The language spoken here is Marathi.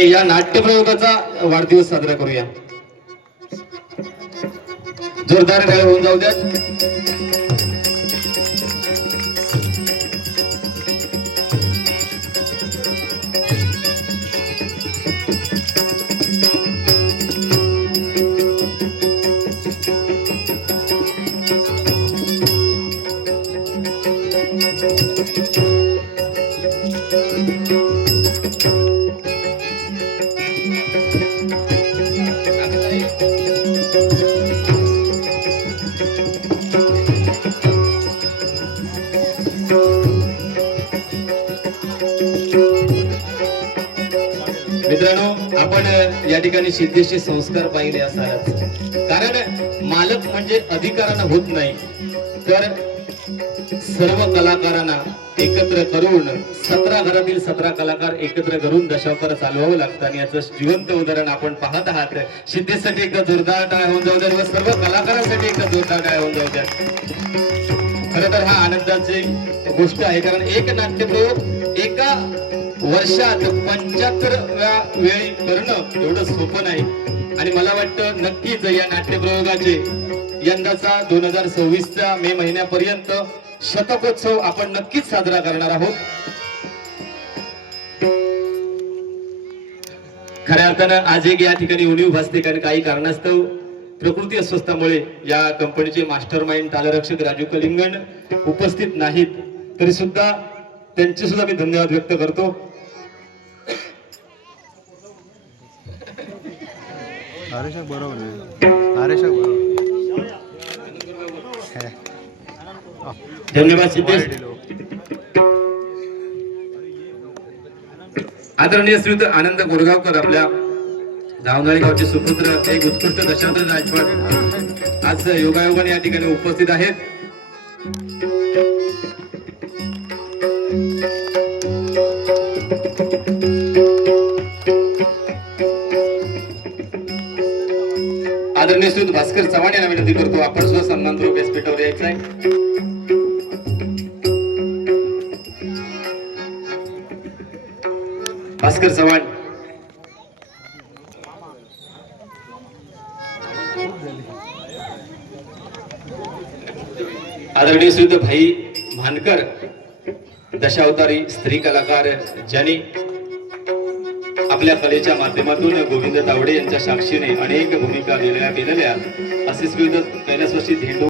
या नाट्यप्रयोगाचा वाढदिवस साजरा करूया. जोरदार टाळ्या होऊन जाऊ द्या. मित्रांनो, आपण या ठिकाणी सिद्धेशी संस्कार पाहिले असालच. कारण मालक म्हणजे अधिकारानं होत नाही, तर सर्व कलाकारांना एकत्र करून 17 घरातील 17 कलाकार एकत्र करून दशावतार चालवावं लागतं. आणि याचं जिवंत उदाहरण आपण पाहत आहात. सिद्धेसाठी एकदा जोरदार टाळ्या होऊन जाऊ द्या व सर्व कलाकारांसाठी एकदा जोरदार टाळ्या होऊन जाऊ द्या. खरं तर हा आनंदाची गोष्ट आहे, कारण एक नाट्यप्रयोग एका वर्षात 75 वेळी करणं एवढं सोपं नाही. आणि मला वाटतं नक्कीच या नाट्यप्रयोगाचे यंदाचा 2026च्या मे महिन्यापर्यंत शतकोत्सव आपण नक्कीच साजरा करणार आहोत. खऱ्या अर्थानं आज एक या ठिकाणी उणीव भासते, कारण काही कारणास्तव प्रकृती अस्वस्थामुळे या कंपनीचे मास्टर माइंड तालरक्षक राजू कलिंगण उपस्थित नाहीत. तरी सुद्धा त्यांचे सुद्धा मी धन्यवाद व्यक्त करतो. धन्यवाद सिद्धेश. आदरणीय श्रीयुत आनंद गोरगावकर, आपल्या धावनाळी गावचे सुपुत्र, एक उत्कृष्ट दशावतार राजपाट आज योगायोगाने या ठिकाणी उपस्थित आहेत. आदरणीय श्रीयुत भास्कर चव्हाण यांना विनंती करतो, आपण सुद्धा सन्मानपूर्वक व्यासपीठावर यायचं आहे. भास्कर चव्हाण. आदरणीय श्रीयुत भाई भानकर, दशावतारी स्त्री कलाकार, ज्यांनी आपल्या कलेच्या माध्यमातून गोविंद तावडे यांच्या साक्षीने अनेक भूमिका केलेल्या, असे श्रीयुत कैलासवासी धेंडू